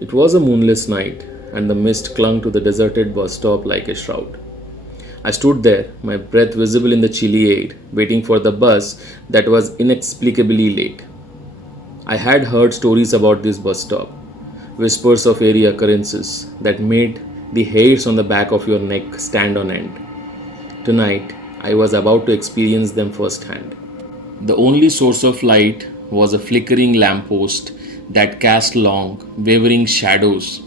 It was a moonless night, and the mist clung to the deserted bus stop like a shroud. I stood there, my breath visible in the chilly air, waiting for the bus that was inexplicably late. I had heard stories about this bus stop, whispers of airy occurrences that made the hairs on the back of your neck stand on end. Tonight, I was about to experience them firsthand. The only source of light was a flickering lamppost that cast long, wavering shadows.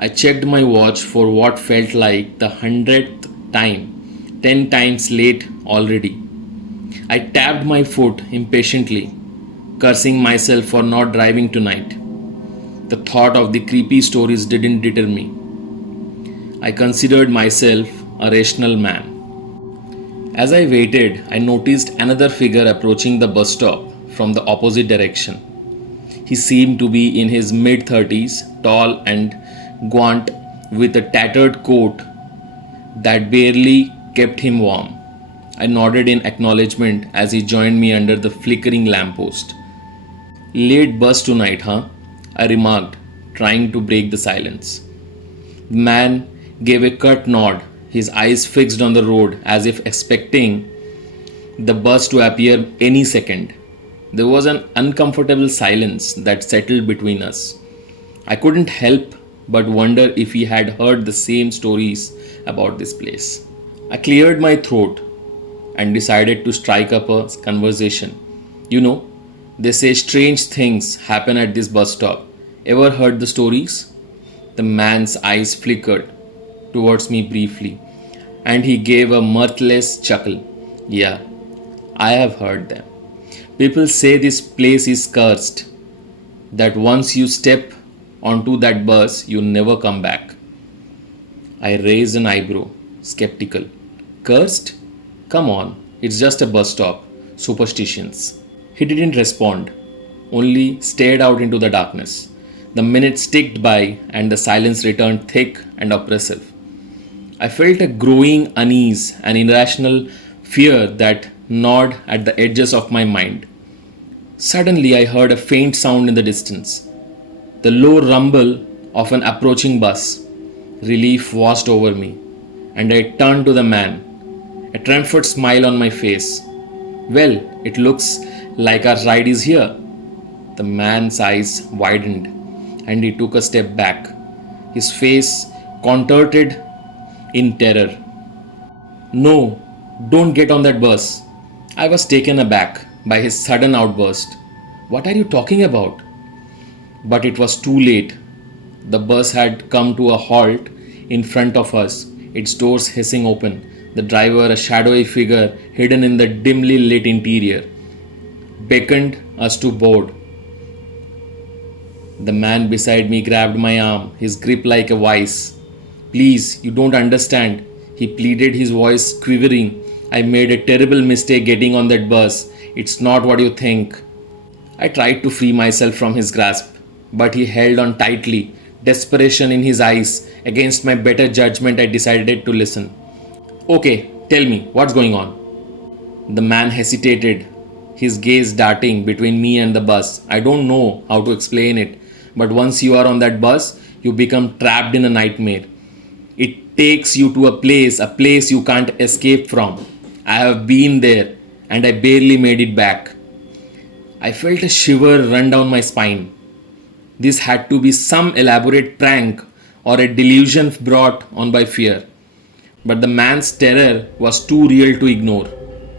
I checked my watch for what felt like the hundredth time, 10 times late already. I tapped my foot impatiently, cursing myself for not driving tonight. The thought of the creepy stories didn't deter me. I considered myself a rational man. As I waited, I noticed another figure approaching the bus stop from the opposite direction. He seemed to be in his mid 30s, tall and gaunt, with a tattered coat that barely kept him warm. I nodded in acknowledgement as he joined me under the flickering lamppost. Late bus tonight, huh? I remarked, trying to break the silence. The man gave a curt nod, his eyes fixed on the road as if expecting the bus to appear any second. There was an uncomfortable silence that settled between us. I couldn't help but wonder if he had heard the same stories about this place. I cleared my throat and decided to strike up a conversation. You know, they say strange things happen at this bus stop. Ever heard the stories? The man's eyes flickered towards me briefly, and he gave a mirthless chuckle. Yeah, I have heard them. People say this place is cursed, that once you step onto that bus, you never come back. I raised an eyebrow, skeptical. Cursed? Come on, it's just a bus stop. Superstitions. He didn't respond, only stared out into the darkness. The minutes ticked by and the silence returned thick and oppressive. I felt a growing unease, an irrational fear that gnawed at the edges of my mind. Suddenly, I heard a faint sound in the distance, the low rumble of an approaching bus. Relief washed over me, and I turned to the man, a triumphant smile on my face. Well, it looks like our ride is here. The man's eyes widened, and he took a step back, his face contorted in terror. No, don't get on that bus. I was taken aback by his sudden outburst. What are you talking about? But it was too late. The bus had come to a halt in front of us, its doors hissing open. The driver, a shadowy figure hidden in the dimly lit interior, beckoned us to board. The man beside me grabbed my arm, his grip like a vice. Please, you don't understand, he pleaded, his voice quivering. I made a terrible mistake getting on that bus. It's not what you think. I tried to free myself from his grasp, but he held on tightly, desperation in his eyes. Against my better judgment, I decided to listen. Okay, tell me, what's going on? The man hesitated, his gaze darting between me and the bus. I don't know how to explain it, but once you are on that bus, you become trapped in a nightmare. It takes you to a place you can't escape from. I have been there and I barely made it back. I felt a shiver run down my spine. This had to be some elaborate prank or a delusion brought on by fear. But the man's terror was too real to ignore.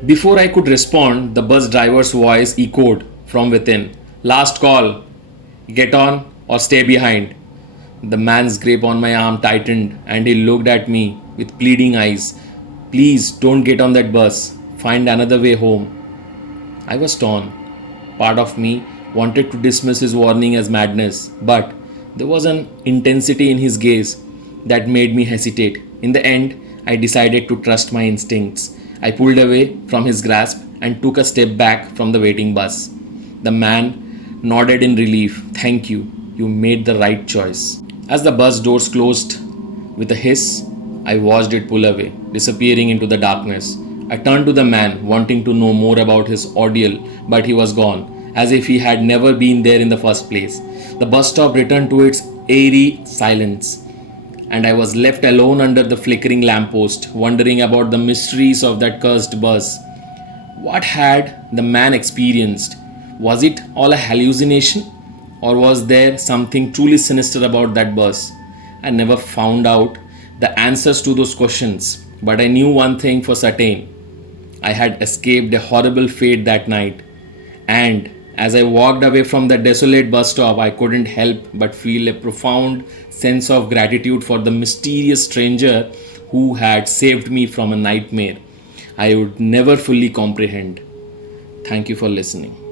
Before I could respond, the bus driver's voice echoed from within. Last call. Get on or stay behind. The man's grip on my arm tightened and he looked at me with pleading eyes. Please don't get on that bus. Find another way home. I was torn. Part of me wanted to dismiss his warning as madness, but there was an intensity in his gaze that made me hesitate. In the end, I decided to trust my instincts. I pulled away from his grasp and took a step back from the waiting bus. The man nodded in relief. Thank you. You made the right choice. As the bus doors closed with a hiss, I watched it pull away, disappearing into the darkness. I turned to the man, wanting to know more about his ordeal, but he was gone, as if he had never been there in the first place. The bus stop returned to its airy silence, and I was left alone under the flickering lamppost, wondering about the mysteries of that cursed bus. What had the man experienced? Was it all a hallucination? Or was there something truly sinister about that bus? I never found out the answers to those questions, but I knew one thing for certain. I had escaped a horrible fate that night, and as I walked away from the desolate bus stop, I couldn't help but feel a profound sense of gratitude for the mysterious stranger who had saved me from a nightmare I would never fully comprehend. Thank you for listening.